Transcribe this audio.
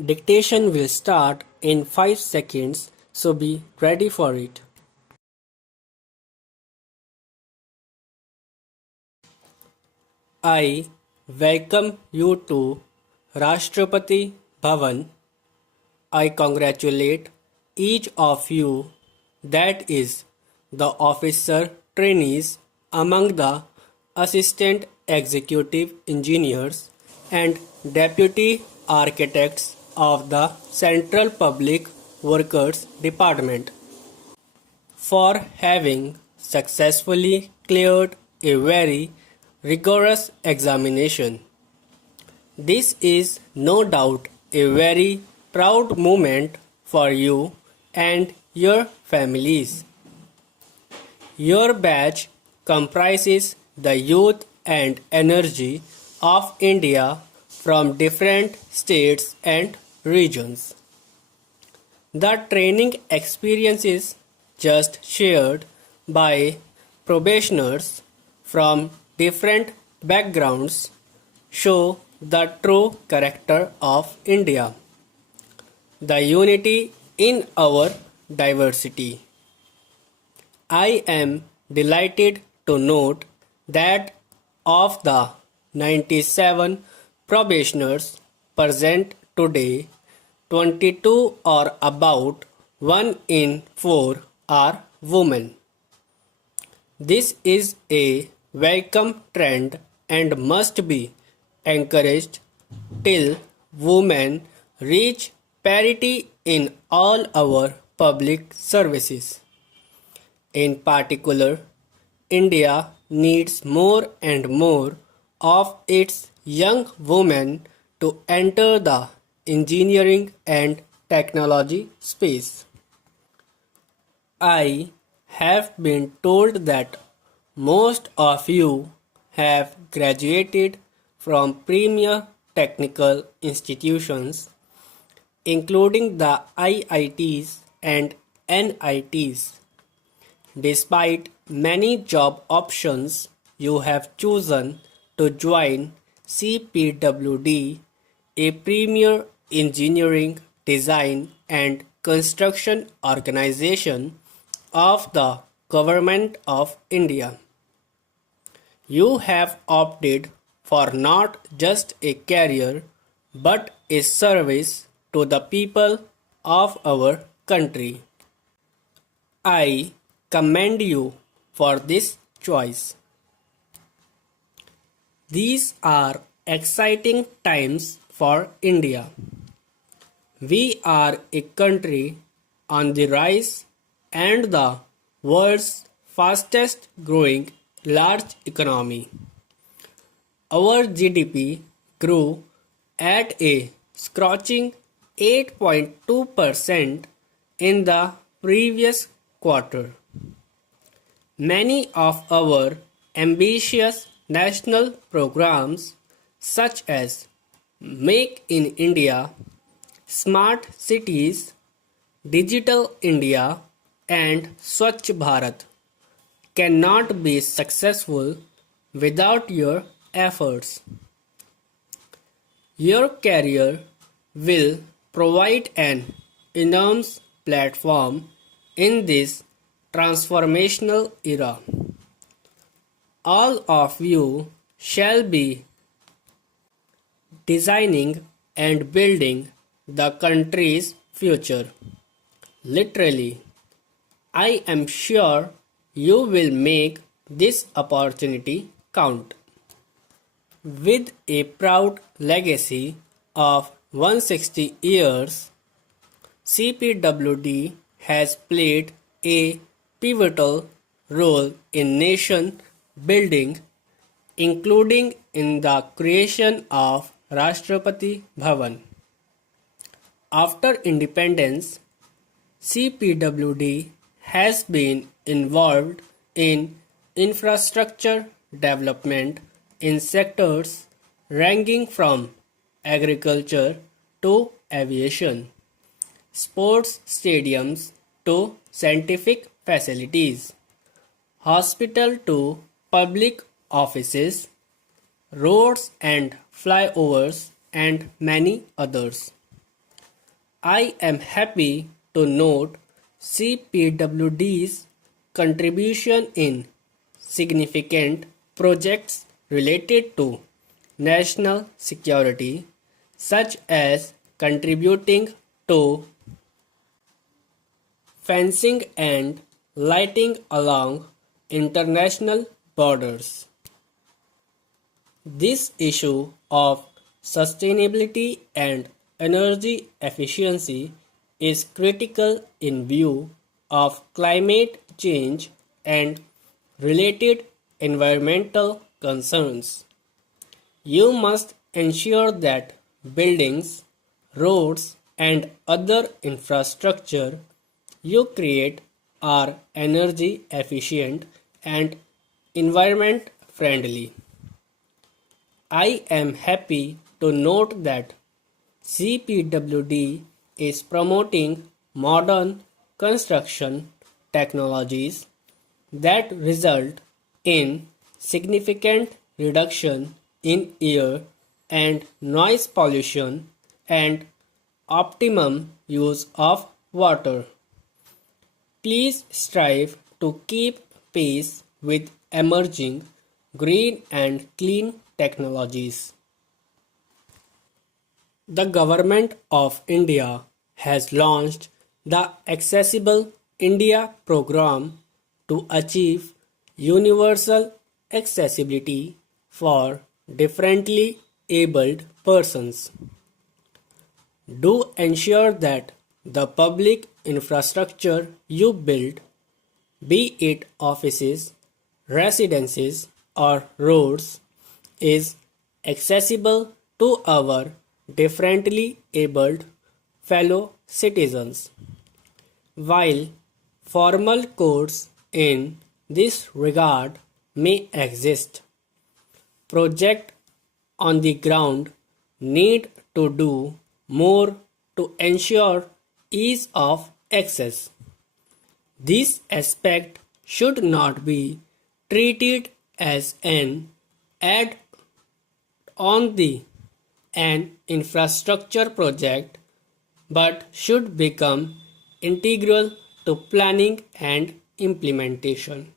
Dictation will start in 5 seconds, so be ready for it. I welcome you to Rashtrapati Bhavan. I congratulate each of you, that is, the officer trainees among the assistant executive engineers and deputy architects of the Central Public Workers Department, for having successfully cleared a very rigorous examination. This is no doubt a very proud moment for you and your families. Your batch comprises the youth and energy of India from different states and regions. The training experiences just shared by probationers from different backgrounds show the true character of India, the unity in our diversity. I am delighted to note that of the 97 probationers present today, 22 or about 1 in 4 are women. This is a welcome trend and must be encouraged till women reach parity in all our public services. In particular, India needs more and more of its young women to enter the engineering and technology space. I have been told that most of you have graduated from premier technical institutions, including the IITs and NITs. Despite many job options, you have chosen to join CPWD, a premier engineering, design, and construction organization of the Government of India. You have opted for not just a career but a service to the people of our country. I commend you for this choice. These are exciting times for India. We are a country on the rise and the world's fastest growing large economy. Our GDP grew at a scorching 8.2% in the previous quarter. Many of our ambitious national programs such as Make in India, Smart Cities, Digital India and Swachh Bharat cannot be successful without your efforts. Your career will provide an enormous platform in this transformational era. All of you shall be designing and building the country's future. Literally, I am sure you will make this opportunity count. With a proud legacy of 160 years, CPWD has played a pivotal role in nation building, including in the creation of Rashtrapati Bhavan. After independence, CPWD has been involved in infrastructure development in sectors ranging from agriculture to aviation, sports stadiums to scientific facilities, hospital to public offices, roads and flyovers, and many others. I am happy to note CPWD's contribution in significant projects related to national security, such as contributing to fencing and lighting along international borders. This issue of sustainability and energy efficiency is critical in view of climate change and related environmental concerns. You must ensure that buildings, roads, and other infrastructure you create are energy efficient and environment friendly. I am happy to note that CPWD is promoting modern construction technologies that result in significant reduction in air and noise pollution and optimum use of water. Please strive to keep pace with emerging green and clean technologies. The Government of India has launched the Accessible India program to achieve universal accessibility for differently abled persons. Do ensure that the public infrastructure you build, be it offices, residences, or roads, is accessible to our differently abled fellow citizens. While formal codes in this regard may exist, projects on the ground need to do more to ensure ease of access. This aspect should not be treated as an add on the an infrastructure project but should become integral to planning and implementation.